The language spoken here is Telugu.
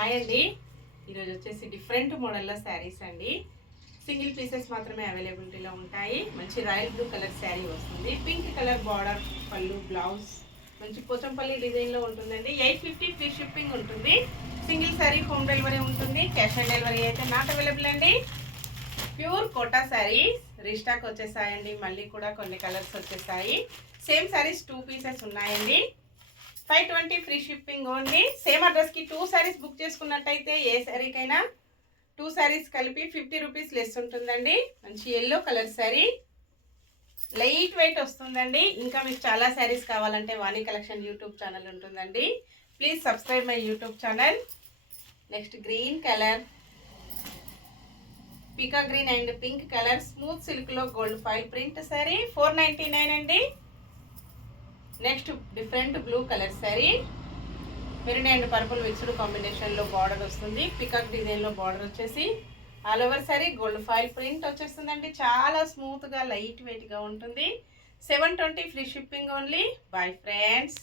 హాయ్ అండి. ఈరోజు వచ్చేసి డిఫరెంట్ మోడల్లో శారీస్ అండి. సింగిల్ పీసెస్ మాత్రమే అవైలబిలిటీలో ఉంటాయి. మంచి రాయల్ బ్లూ కలర్ శారీ వస్తుంది. పింక్ కలర్ బార్డర్, పళ్ళు, బ్లౌజ్ మంచి పోచంపల్లి డిజైన్లో ఉంటుందండి. 850 ఫ్రీ షిప్పింగ్ ఉంటుంది. సింగిల్ శారీ హోమ్ డెలివరీ ఉంటుంది. క్యాష్ ఆన్ డెలివరీ అయితే నాట్ అవైలబుల్ అండి. ప్యూర్ కోటా శారీస్ రీస్టాక్ వచ్చేసాయండి. మళ్ళీ కూడా కొన్ని కలర్స్ వచ్చేసాయి. సేమ్ శారీస్ 2 పీసెస్ ఉన్నాయండి. 520 ఫ్రీ షిప్పింగ్ ఓన్లీ. సేమ్ అడ్రస్కి 2 శారీస్ బుక్ చేసుకున్నట్టయితే ఏ శారీకైనా 2 శారీస్ కలిపి 50 రూపీస్ లెస్ ఉంటుందండి. మంచి yellow colour sari, light weight వస్తుందండి. ఇంకా మీకు చాలా శారీస్ కావాలంటే వాణి కలెక్షన్ యూట్యూబ్ ఛానల్ ఉంటుందండి. Please subscribe my YouTube channel. Next green colour, పీకా green and pink colour, smooth సిల్క్లో గోల్డ్ ఫాయిల్ ప్రింట్ శారీ 499 అండి. Next different blue colour sari, maroon and purple mixed కాంబినేషన్లో బార్డర్ వస్తుంది. పికాక్ డిజైన్లో బార్డర్ వచ్చేసి all over sari gold foil print వచ్చేస్తుందండి. చాలా స్మూత్గా లైట్ వెయిట్గా ఉంటుంది. 720 free shipping only. Bye friends.